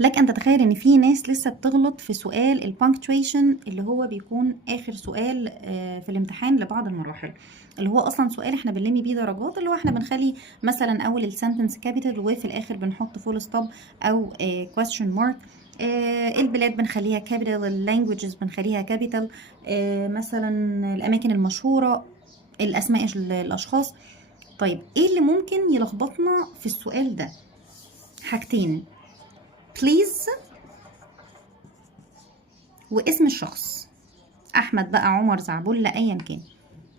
لك ان تتخيل ان في ناس لسه بتغلط في سؤال البانكتويشن اللي هو بيكون اخر سؤال في الامتحان لبعض المراحل، اللي هو اصلا سؤال احنا بنلم بيه درجات، اللي هو احنا بنخلي مثلا اول السنتنس كابيتال وفي الاخر بنحط فول ستوب او question مارك. البلاد بنخليها كابيتال، اللانجوجز بنخليها كابيتال، مثلا الاماكن المشهوره، الاسماء الاشخاص. طيب ايه اللي ممكن يلخبطنا في السؤال ده؟ حاجتين: please واسم الشخص، احمد بقى، عمر، زعبولة، ايا كان.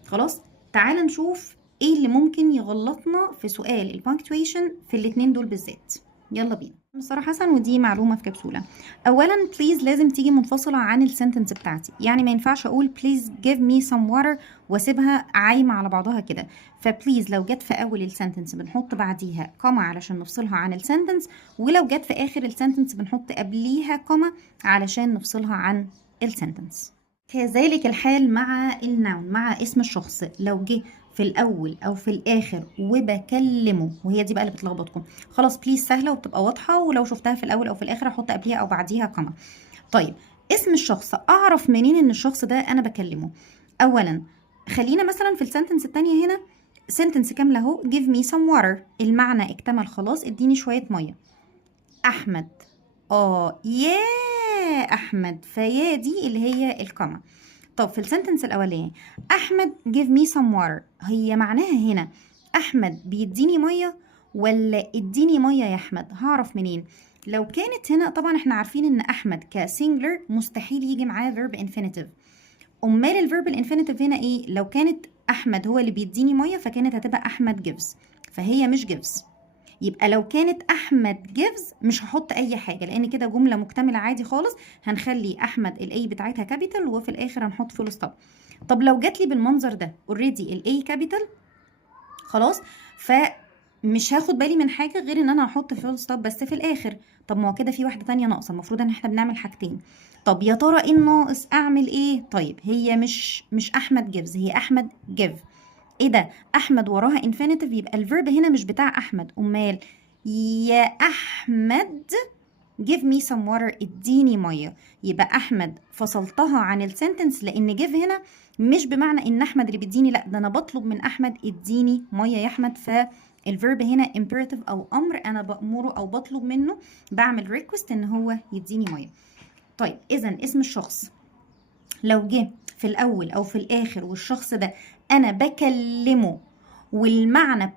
خلاص، تعال نشوف ايه اللي ممكن يغلطنا في سؤال البانكتويشن في الاتنين دول بالذات. يلا بينا. مصطفى حسن، ودي معلومه في كبسوله. اولا بليز لازم تيجي منفصله عن السنتنس بتاعتي، يعني ما ينفعش اقول بليز give me some water واسيبها عايمه على بعضها كده. فبليز لو جت في اول السنتنس بنحط بعديها كوما علشان نفصلها عن السنتنس، ولو جت في اخر السنتنس بنحط قبليها كوما علشان نفصلها عن السنتنس. كذلك الحال مع النون، مع اسم الشخص، لو جه في الاول او في الاخر وبكلمه، وهي دي بقى اللي بتلخبطكم. خلاص بليز سهله وبتبقى واضحه، ولو شفتها في الاول او في الاخر احط قبليها او بعديها كما. طيب اسم الشخص اعرف منين ان الشخص ده انا بكلمه؟ اولا خلينا مثلا في السنتنس التانية هنا، سنتنس كامله اهو، give me some water، المعنى اكتمل خلاص، اديني شويه ميه. احمد، يا احمد، فيا دي اللي هي الكما. طب في السنتنس الاولاني احمد give me some water، هي معناها هنا احمد بيديني ميه ولا اديني ميه يا احمد؟ هعرف منين؟ لو كانت هنا، طبعا احنا عارفين ان احمد كسينجلر مستحيل يجي معاه verb infinitive. امال الفيرب الانفينيتيف هنا ايه؟ لو كانت احمد هو اللي بيديني ميه فكانت هتبقى احمد gives، فهي مش gives. يبقى لو كانت احمد جيفز مش هحط اي حاجه، لان كده جمله مكتمله عادي خالص. هنخلي احمد الاي بتاعتها كابيتال وفي الاخر هنحط فول ستوب. طب لو جات لي بالمنظر ده اوريدي الاي كابيتال خلاص، فمش هاخد بالي من حاجه غير ان انا هحط فول ستوب بس في الاخر. طب ما هو كده في واحده تانية ناقصه، المفروض ان احنا بنعمل حاجتين. طب يا ترى ايه الناقص؟ اعمل ايه؟ طيب هي مش احمد جيفز، هي احمد جيف. ايه ده؟ احمد وراها انفينيتيف، يبقى الفيرب هنا مش بتاع احمد. امال يا احمد give me some water، اديني ميه. يبقى احمد فصلتها عن السنتنس، لان give هنا مش بمعنى ان احمد اللي بيديني، لا ده انا بطلب من احمد اديني ميه يا احمد. فالفيرب هنا imperative او امر، انا بامره او بطلب منه، بعمل request ان هو يديني ميه. طيب اذا اسم الشخص لو جه في الاول او في الاخر والشخص ده انا بكلمه والمعنى